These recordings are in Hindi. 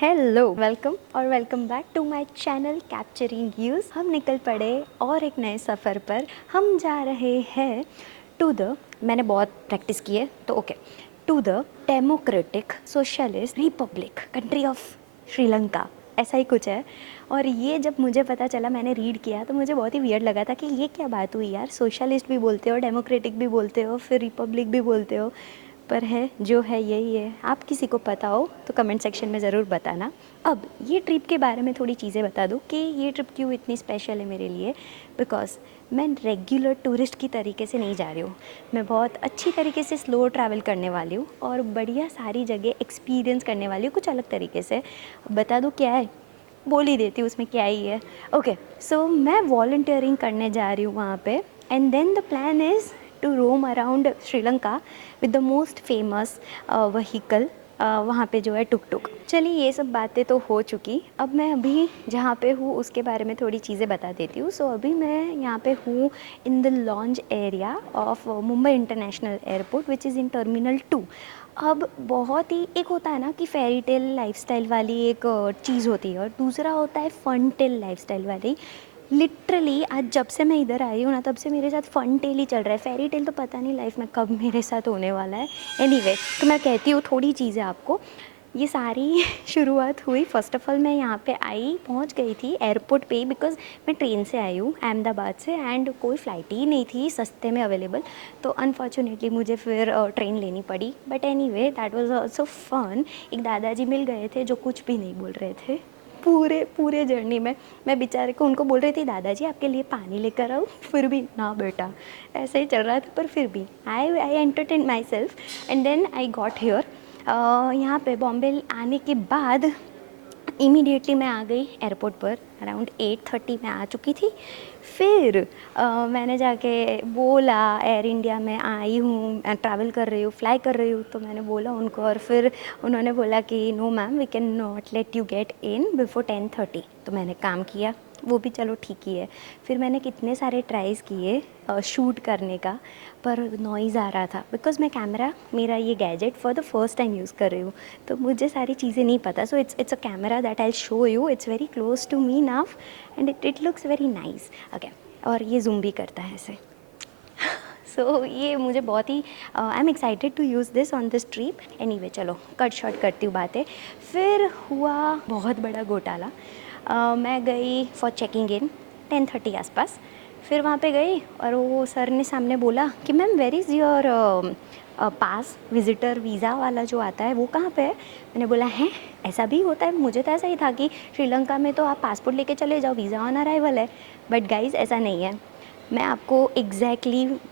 हेलो, वेलकम और welcome back to my channel capturing views. हम निकल पड़े और एक नए सफ़र पर। हम जा रहे हैं टू द, मैंने बहुत प्रैक्टिस की है तो okay, to the democratic socialist republic country of Sri Lanka, ऐसा ही कुछ है। और ये जब मुझे पता चला, मैंने रीड किया तो मुझे बहुत ही वियर्ड लगा था कि ये क्या बात हुई यार, सोशलिस्ट भी बोलते हो, डेमोक्रेटिक भी बोलते हो, फिर रिपब्लिक भी बोलते हो, पर है जो है यही है। आप किसी को पता हो तो कमेंट सेक्शन में ज़रूर बताना। अब ये ट्रिप के बारे में थोड़ी चीज़ें बता दूँ कि ये ट्रिप क्यों इतनी स्पेशल है मेरे लिए। बिकॉज़ मैं रेगुलर टूरिस्ट की तरीके से नहीं जा रही हूँ, मैं बहुत अच्छी तरीके से स्लो ट्रैवल करने वाली हूँ और बढ़िया सारी जगह एक्सपीरियंस करने वाली हूँ, कुछ अलग तरीके से। बता दूँ क्या है, बोल ही देती हूँ उसमें क्या ही है। ओके, सो मैं वॉलंटियरिंग करने जा रही हूँ वहाँ पे, and then the plan is to roam around Sri Lanka with the most famous vehicle, वहाँ पे जो है टुक टुक। चलिए ये सब बातें तो हो चुकी, अब मैं अभी जहाँ पे हूँ उसके बारे में थोड़ी चीज़ें बता देती हूँ। सो अभी मैं यहाँ पे हूँ इन the launch area of Mumbai international airport which is in terminal 2। अब बहुत ही, एक होता है ना कि फेरी टेल लाइफस्टाइल वाली एक चीज़ होती है, और दूसरा होता है फन टेल लाइफस्टाइल वाली। लिटरली आज जब से मैं इधर आई हूँ ना, तब से मेरे साथ फन टेल ही चल रहा है। फेरी टेल तो पता नहीं लाइफ में कब मेरे साथ होने वाला है। एनीवे, तो मैं कहती हूँ थोड़ी चीज़ें आपको। ये सारी शुरुआत हुई, फ़र्स्ट ऑफ़ ऑल मैं यहाँ पे आई, पहुँच गई थी एयरपोर्ट पे, बिकॉज़ मैं ट्रेन से आई हूँ अहमदाबाद से, एंड कोई फ़्लाइट ही नहीं थी सस्ते में अवेलेबल, तो अनफॉर्चुनेटली मुझे फिर ट्रेन लेनी पड़ी। But anyway, that was also fun. एक दादाजी मिल गए थे जो कुछ भी नहीं बोल रहे थे पूरे पूरे जर्नी में। मैं बेचारे को उनको बोल रही थी, दादाजी आपके लिए पानी लेकर आऊँ, फिर भी ना बेटा, ऐसे ही चल रहा था। पर फिर भी I entertain myself and then I got here. यहाँ पे बॉम्बे आने के बाद इमीडिएटली मैं आ गई एयरपोर्ट पर, अराउंड 8:30 में आ चुकी थी। फिर मैंने जाके बोला एयर इंडिया में आई हूँ, ट्रैवल कर रही हूँ, फ्लाई कर रही हूँ, तो मैंने बोला उनको, और फिर उन्होंने बोला कि no ma'am, we can not let you get in before 10:30। तो मैंने काम किया, वो भी चलो ठीक ही है। फिर मैंने कितने सारे ट्राइज़ किए शूट करने का, पर नॉइज़ आ रहा था, बिकॉज़ मैं कैमरा, मेरा ये gadget for the first time use कर रही हूँ, तो मुझे सारी चीज़ें नहीं पता। So it's a camera that I show you, it's very close to me now and it looks very nice. Okay, और ये जूम भी करता है ऐसे। सो ये मुझे बहुत ही, I am excited to use this on this trip. Anyway, चलो कट शॉर्ट करती हूँ बातें। फिर हुआ बहुत बड़ा घोटाला। मैं गई फॉर चेकिंग इन 10:30 आसपास। फिर वहाँ पे गई और वो सर ने सामने बोला कि ma'am where is your pass, visitor visa वाला जो आता है वो कहाँ पे है। मैंने बोला हैं, ऐसा भी होता है, मुझे तो ऐसा ही था कि श्रीलंका में तो आप पासपोर्ट लेके चले जाओ, वीज़ा ऑन अराइवल है। बट गाइज़ ऐसा नहीं है। मैं आपको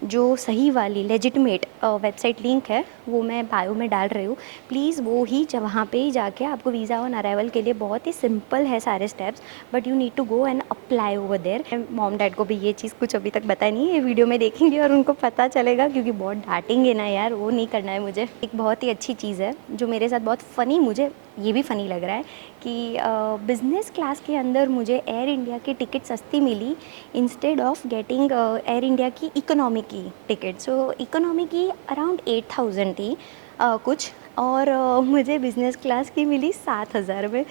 जो सही वाली लेजिटमेट वेबसाइट लिंक है वो मैं बायो में डाल रही हूँ। प्लीज़ वो ही वहाँ पे ही जाके आपको वीज़ा ऑन अराइवल के लिए, बहुत ही सिंपल है सारे steps, but you need to go and apply over there. Mom dad को भी ये चीज़ कुछ अभी तक पता नहीं है, ये वीडियो में देखेंगे और उनको पता चलेगा, क्योंकि बहुत डांटेंगे ना यार, वो नहीं करना है मुझे। एक बहुत ही अच्छी चीज़ है जो मेरे साथ बहुत फ़नी, मुझे ये भी फ़नी लग रहा है कि बिज़नेस क्लास के अंदर मुझे एयर इंडिया की टिकट सस्ती मिली instead of getting Air India की इकोनॉमी की टिकट। सो इकोनॉमी की अराउंड 8,000 थी कुछ, और मुझे बिज़नेस क्लास की मिली 7,000 में।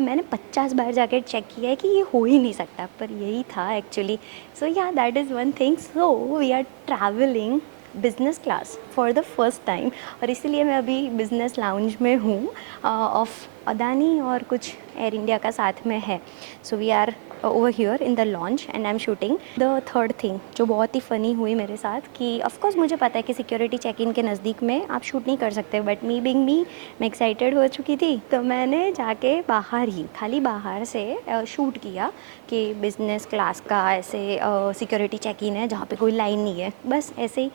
मैंने 50 बार जाके चेक किया है कि ये हो ही नहीं सकता, पर यही था actually. So yeah that is one thing. So we are travelling business class for the first time, और इसीलिए मैं अभी बिज़नेस लाउंज में हूँ ऑफ अदानी, और कुछ एयर इंडिया का साथ में है। So we are over here in the lounge and I am shooting. The third thing जो बहुत ही फ़नी हुई मेरे साथ, कि ऑफकोर्स मुझे पता है कि सिक्योरिटी चेक इन के नज़दीक में आप शूट नहीं कर सकते, बट मी बिंग मी, मैं एक्साइटेड हो चुकी थी, तो मैंने जाके बाहर ही, खाली बाहर से शूट किया कि बिज़नेस क्लास का ऐसे सिक्योरिटी चेक इन है जहाँ पे कोई लाइन नहीं है, बस ऐसे ही।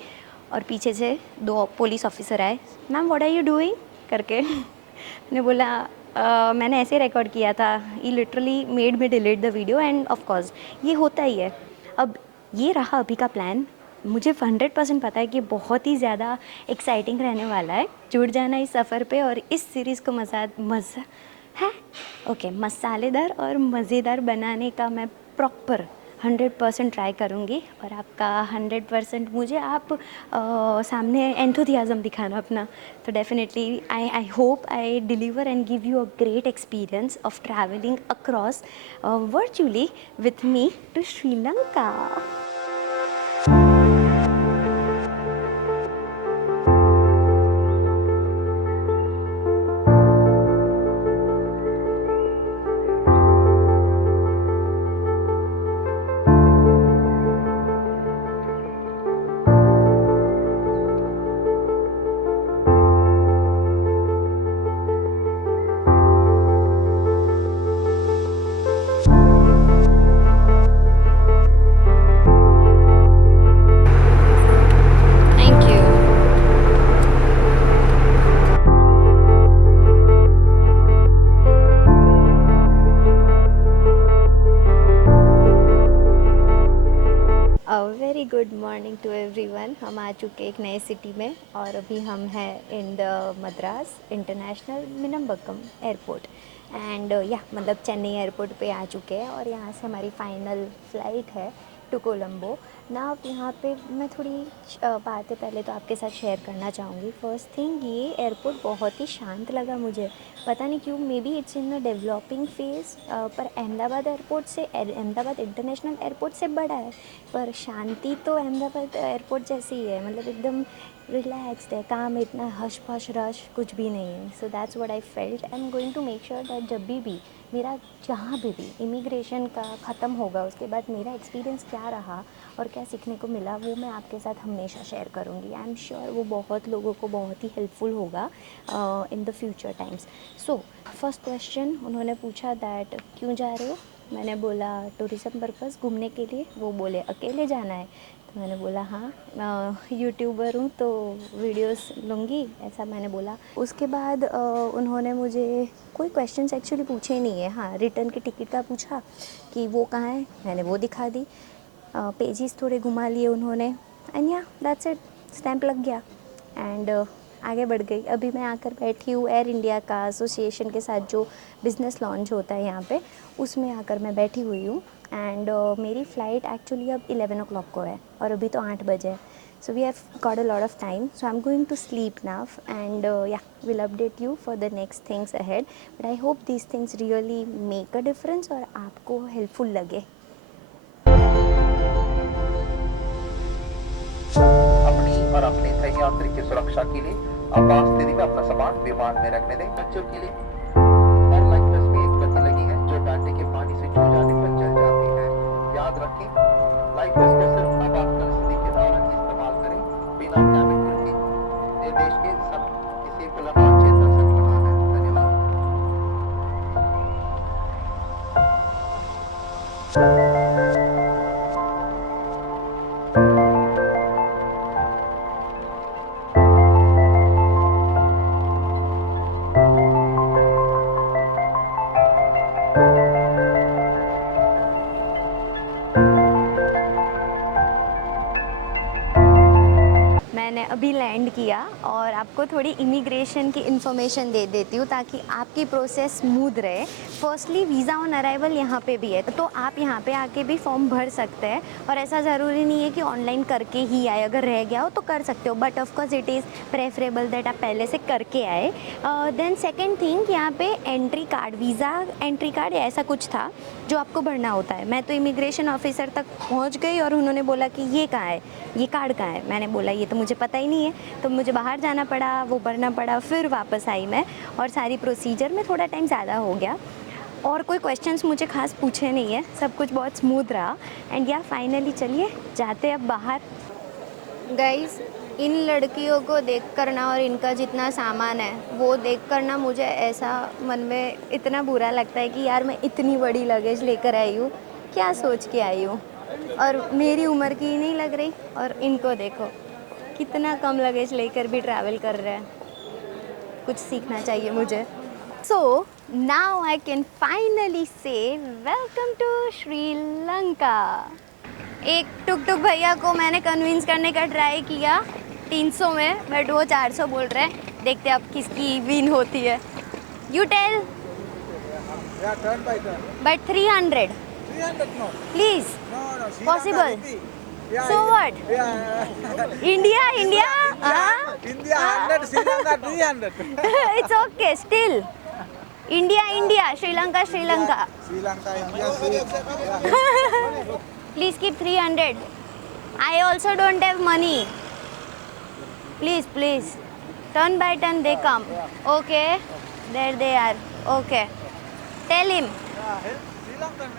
और पीछे से 2 पुलिस ऑफिसर आए, ma'am what are you doing करके। मैंने बोला मैंने ऐसे रिकॉर्ड किया था। ये literally made me delete the video, and of course ये होता ही है। अब ये रहा अभी का प्लान। मुझे 100% पता है कि बहुत ही ज़्यादा एक्साइटिंग रहने वाला है। जुड़ जाना इस सफ़र पे, और इस सीरीज़ को मज़ा है, ओके, मसालेदार और मज़ेदार बनाने का मैं प्रॉपर 100% ट्राई करूँगी और आपका 100% मुझे आप सामने एंथुसियाज़म दिखाना अपना। तो definitely I hope I deliver and give you a great experience of travelling across virtually with me to Sri Lanka. Thank you. A very good morning to everyone. हम आ चुके एक नए सिटी में और अभी हम हैं in the Madras international Meenambakkam airport and yeah मतलब चेन्नई एयरपोर्ट पे आ चुके हैं और यहाँ से हमारी फाइनल फ़्लाइट है टू कोलंबो ना। यहाँ पे मैं थोड़ी बातें पहले तो आपके साथ शेयर करना चाहूँगी। फर्स्ट थिंग, ये एयरपोर्ट बहुत ही शांत लगा मुझे, पता नहीं क्यों, may be it's in a developing phase, पर अहमदाबाद एयरपोर्ट से अहमदाबाद इंटरनेशनल एयरपोर्ट से बड़ा है, पर शांति तो अहमदाबाद एयरपोर्ट जैसी ही है, मतलब एकदम रिलैक्स्ड है, काम इतना हश फश रश कुछ भी नहीं है। So that's what I felt. I am going to make sure that जब भी मेरा जहाँ भी इमिग्रेशन का ख़त्म होगा उसके बाद मेरा एक्सपीरियंस क्या रहा और क्या सीखने को मिला वो मैं आपके साथ हमेशा शेयर करूँगी। आई एम श्योर वो बहुत लोगों को बहुत ही हेल्पफुल होगा in the future times. So first question उन्होंने पूछा दैट क्यों जा रहे हो, मैंने बोला टूरिज़म पर्पज़, घूमने के लिए। वो बोले अकेले जाना है, तो मैंने बोला हाँ यूट्यूबर हूँ तो वीडियोस लूँगी, ऐसा मैंने बोला। उसके बाद उन्होंने मुझे कोई क्वेश्चंस एक्चुअली पूछे नहीं है। हाँ, रिटर्न की टिकट का पूछा कि वो कहाँ है, मैंने वो दिखा दी। पेजेस थोड़े घुमा लिए उन्होंने एंड या दैट्स इट, स्टैंप लग गया एंड आगे बढ़ गई। अभी मैं आकर बैठी हूँ एयर इंडिया का एसोसिएशन के साथ जो बिज़नेस लॉन्च होता है यहाँ पे, उसमें आकर मैं बैठी हुई हूँ एंड मेरी फ़्लाइट एक्चुअली अब 11 o'clock को है और अभी तो 8 बजे है। So we have got a lot of time, so I am going to sleep now and yeah will update you for the next things ahead, but I hope these things really make a difference और आपको हेल्पफुल लगे। अपनी और अपने सही यात्री की सुरक्षा के लिए आपात स्थिति में अपना सामान विमान में रखने दें। बच्चों के लिए हर लाइफ वेस्ट में एक बत्ती लगी है जो बैटरी के पानी से छू जाने पर जल जाती है। याद रखें, लाइफ वेस्ट को सिर्फ आपातकाल स्थिति के दौरान ही इस्तेमाल करें, बिना कैबिन क्रू के निर्देश के। सब इसे खुला क्षेत्र से मना है। धन्यवाद। मैंने अभी लैंड किया और आपको थोड़ी इमिग्रेशन की इन्फॉर्मेशन दे देती हूँ ताकि आपकी प्रोसेस स्मूथ रहे। फर्स्टली वीज़ा ऑन अराइवल यहाँ पे भी है, तो आप यहाँ पे आके भी फॉर्म भर सकते हैं और ऐसा ज़रूरी नहीं है कि ऑनलाइन करके ही आए, अगर रह गया हो तो कर सकते हो, but of course it is preferable that आप पहले से करके आए। देन सेकेंड थिंग, यहाँ पे entry card, visa entry card या ऐसा कुछ था जो आपको भरना होता है। मैं तो इमिग्रेशन ऑफिसर तक पहुँच गई और उन्होंने बोला कि ये कहाँ है, ये कार्ड कहाँ है। मैंने बोला ये तो मुझे पता ही नहीं है, तो मुझे बाहर जाना पड़ा, वो भरना पड़ा, फिर वापस आई मैं और सारी प्रोसीजर में थोड़ा टाइम ज़्यादा हो गया। और कोई क्वेश्चंस मुझे खास पूछे नहीं है, सब कुछ बहुत स्मूथ रहा एंड या फाइनली चलिए जाते अब बाहर। गाइस, इन लड़कियों को देख कर ना और इनका जितना सामान है वो देख कर ना मुझे ऐसा मन में इतना बुरा लगता है कि यार मैं इतनी बड़ी लगेज लेकर आई हूँ, क्या सोच के आई हूँ, और मेरी उम्र की ही नहीं लग रही और इनको देखो कितना कम लगेज लेकर भी ट्रैवल कर रहे हैं। कुछ सीखना चाहिए मुझे। So now I can finally से वेलकम टू श्रीलंका। एक टुक टुक भैया को मैंने कन्विंस करने का ट्राई किया 300 में, बट वो 400 बोल रहे हैं। देखते अब किसकी विन होती है। You tell. Yeah, turn by turn. But 300 300 no. Please. No, possible. So what? India. India 100, Sri Lanka 300. It's okay still. India, Sri Lanka. Sri Lanka, India, Sri Please keep 300. I also don't have money. Please. Turn by turn they come. Okay. There they are. Okay. Tell him. Sri Lankan,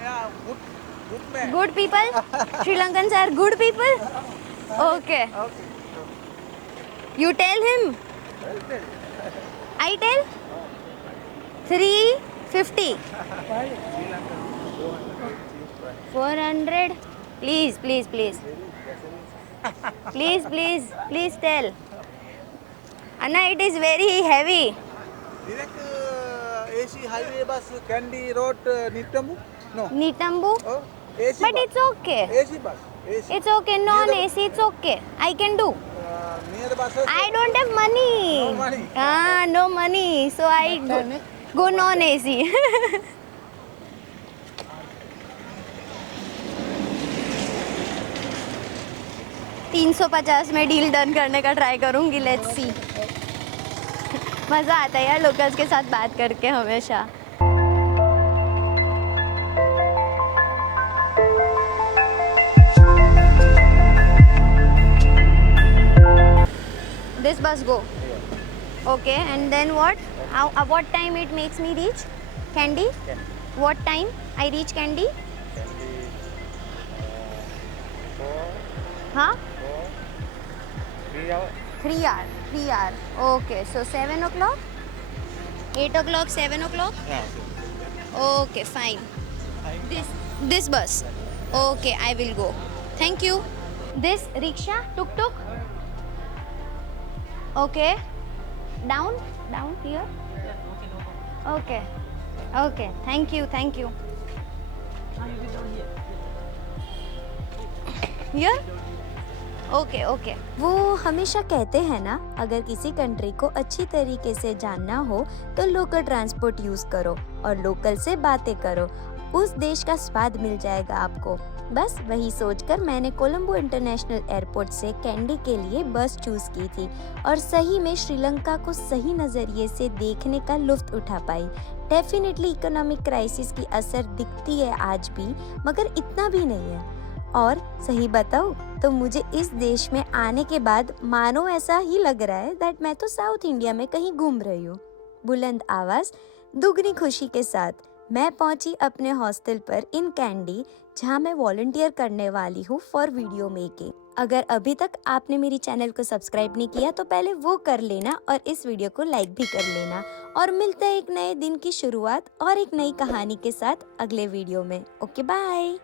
good man. Good people? Sri Lankans are good people? Okay. You tell him. I tell? 350. 400. Please. Please tell. Anna, it is very heavy. Direct AC highway bus, Kandy Road, Nitambu? No. Nitambu? Oh, AC But bus. it's okay. AC bus. AC. It's okay. Non-AC, it's okay. I can do. Near the buses. I don't have money. No money. No money. So I go non-AC. 350 में डील डन करने का ट्राई करूंगी. Let's see. मज़ा आता है यार लोकल्स के साथ बात करके हमेशा. This bus go. Okay, and then what? What time it makes me reach? Kandy? What time I reach Kandy? Huh? 3 hours. 3 hours. 3 hours. Okay, so 7 o'clock? 8 o'clock, 7 o'clock? Okay, fine. This bus. Okay, I will go. Thank you. This rickshaw, tuk-tuk? Okay. Down here? Okay. Thank you. Here? Okay. वो हमेशा कहते हैं ना, अगर किसी कंट्री को अच्छी तरीके से जानना हो तो लोकल ट्रांसपोर्ट यूज करो और लोकल से बातें करो, उस देश का स्वाद मिल जाएगा आपको. बस वही सोचकर मैंने कोलंबो इंटरनेशनल एयरपोर्ट से कैंडी के लिए बस चूज की थी और सही में श्रीलंका को सही नज़रिए से देखने का लुत्फ उठा पाई. डेफिनेटली इकोनॉमिक क्राइसिस की असर दिखती है आज भी, मगर इतना भी नहीं है. और सही बताऊं तो मुझे इस देश में आने के बाद मानो ऐसा ही लग रहा है दैट मैं तो साउथ इंडिया में कहीं घूम रही हूँ. बुलंद आवाज़, दुगनी खुशी के साथ मैं पहुंची अपने हॉस्टल पर इन कैंडी, जहां मैं वॉलंटियर करने वाली हूँ फॉर वीडियो मेकिंग. अगर अभी तक आपने मेरी चैनल को सब्सक्राइब नहीं किया तो पहले वो कर लेना और इस वीडियो को लाइक भी कर लेना. और मिलते हैं एक नए दिन की शुरुआत और एक नई कहानी के साथ अगले वीडियो में. Okay, bye.